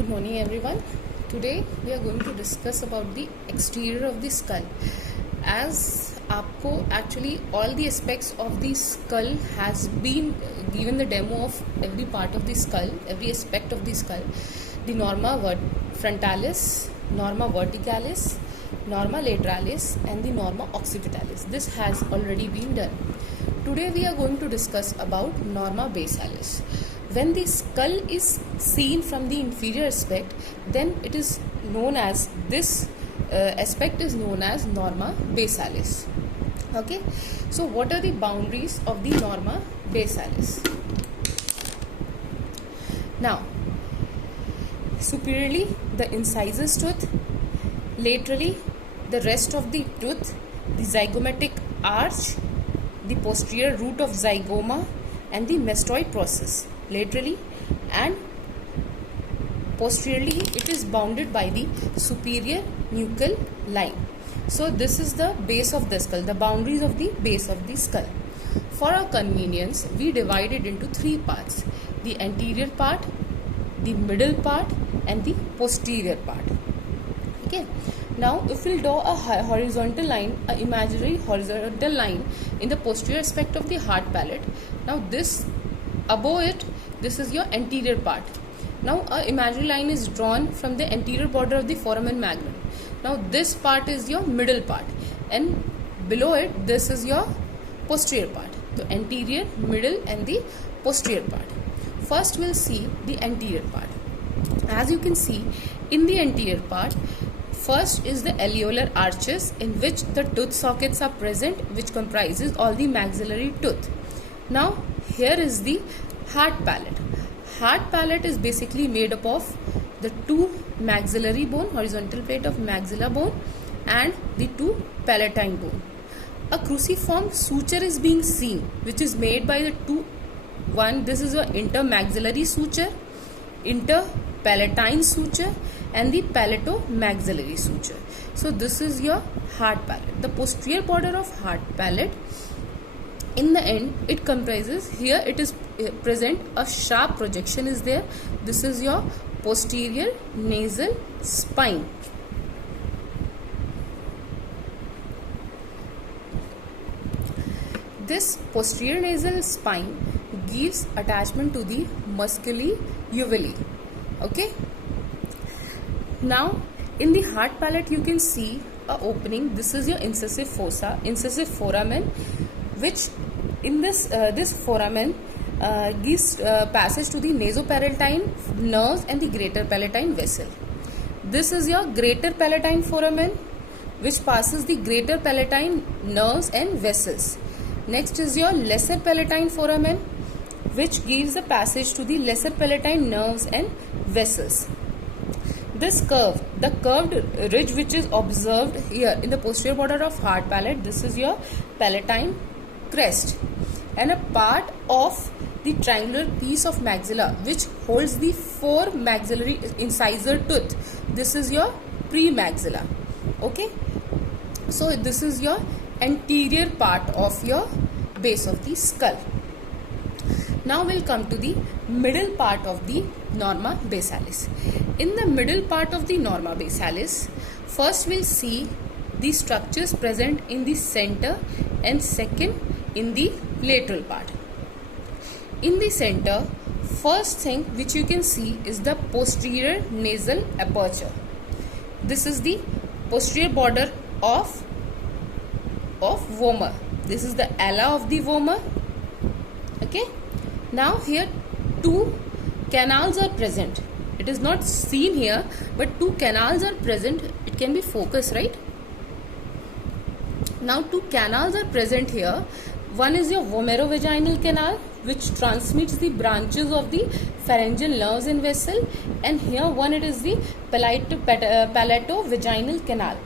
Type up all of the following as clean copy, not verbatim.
Good morning everyone. Today we are going to discuss about the exterior of the skull. As आपको actually all the aspects of the skull has been given the demo of every part of the skull, every aspect of the skull. The norma frontalis, norma verticalis, norma lateralis and the norma occipitalis. This has already been done. Today we are going to discuss about norma basalis. When the skull is seen from the inferior aspect, then it is known as this aspect is known as norma basalis. Okay, so what are the boundaries of the norma basalis? Now, superiorly the incisors tooth, laterally the rest of the tooth, the zygomatic arch, the posterior root of zygoma and the mastoid process. Laterally and posteriorly it is bounded by the superior nuchal line. So this is the base of the skull, the boundaries of the base of the skull. For our convenience, we divide it into three parts: the anterior part, the middle part and the posterior part. Okay, now if we'll draw a horizontal line, an imaginary horizontal line in the posterior aspect of the hard palate. Now this above it, this is your anterior part. Now a imaginary line is drawn from the anterior border of the foramen magnum. Now this part is your middle part and below it this is your posterior part. The anterior, middle and the posterior part. First we'll see the anterior part. As you can see in the anterior part, first is the alveolar arches in which the tooth sockets are present, which comprises all the maxillary tooth. Now here is the hard palate. Hard palate is basically made up of the two maxillary bone, horizontal plate of maxilla bone and the two palatine bone. A cruciform suture is being seen, which is made by the two. One, this is your intermaxillary suture, interpalatine suture and the palatomaxillary suture. So this is your hard palate. The posterior border of hard palate, in the end it comprises, here it is present a sharp projection is there. This is your posterior nasal spine. This posterior nasal spine gives attachment to the musculi uvuli. Okay, now in the hard palate you can see a opening. This is your incisive fossa, incisive foramen, which in this foramen gives passage to the nasopalatine nerves and the greater palatine vessel. This is your greater palatine foramen, which passes the greater palatine nerves and vessels. Next is your lesser palatine foramen, which gives the passage to the lesser palatine nerves and vessels. This curve, the curved ridge which is observed here in the posterior border of hard palate, this is your palatine crest, and a part of the triangular piece of maxilla which holds the four maxillary incisor tooth. This is your premaxilla. Okay, so this is your anterior part of your base of the skull. Now we'll come to the middle part of the norma basalis. In the middle part of the norma basalis, first we'll see the structures present in the center and second in the lateral part. In the center, first thing which you can see is the posterior nasal aperture. This is the posterior border of vomer. This is the ala of the vomer. Okay, now here two canals are present. It is not seen here, but two canals are present. It can be focused, right? Now two canals are present here. One is your vomerovaginal canal, which transmits the branches of the pharyngeal nerves and vessel, and here one it is the palatovaginal canal,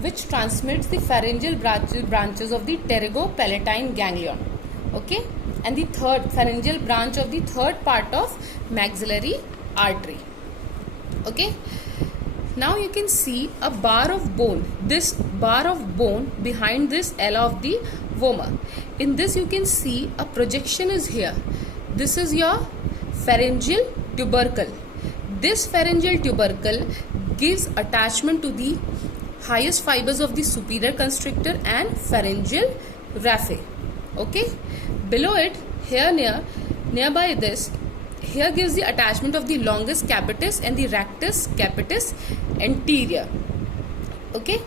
which transmits the pharyngeal branches of the pterygopalatine ganglion. Okay, and the third pharyngeal branch of the third part of maxillary artery. Okay, now you can see a bar of bone. This bar of bone behind this ala of the vomer. In this you can see a projection is here. This is your pharyngeal tubercle. This pharyngeal tubercle gives attachment to the highest fibers of the superior constrictor and pharyngeal raphe. Okay, below it, here nearby this, here gives the attachment of the longest capitis and the rectus capitis anterior. Okay.